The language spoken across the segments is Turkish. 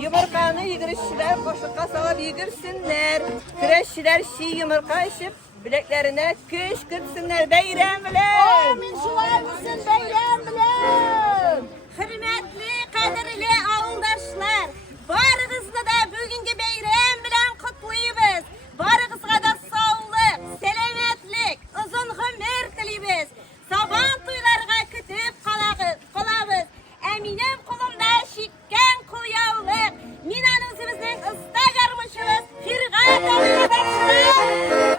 Yumurkanı yigirişçiler koşukka salıp yigirsinler. Küreşçiler şi yumurka işip bileklerine kışkırtsınlar beyram bilen. Amin şular mısın beyram bilen. Hürmetli, kadirli avuldaşlar. Barınızda da bugünkü beyram bilen kutlayız. Barınızda da sağlık, selametlik, uzun ömür dileyimiz. Sabah tuylarına kütüp kalabız. Eminem kolumda şikken kul yavlık. Minanımızın ısta garmışımız. Firgat arkadaşlar.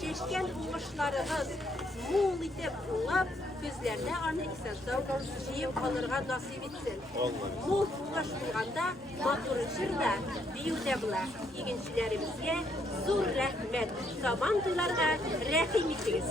Şeşken bulmuşlarınız mul itip bulap, gözlerine anı isen sağ şeyim kalırga nasip etsin. Mul buluş bulganda maturuşurda büyüde bular. İginçilerimizge zur rahmet. Zaman duylarga rahim etiniz.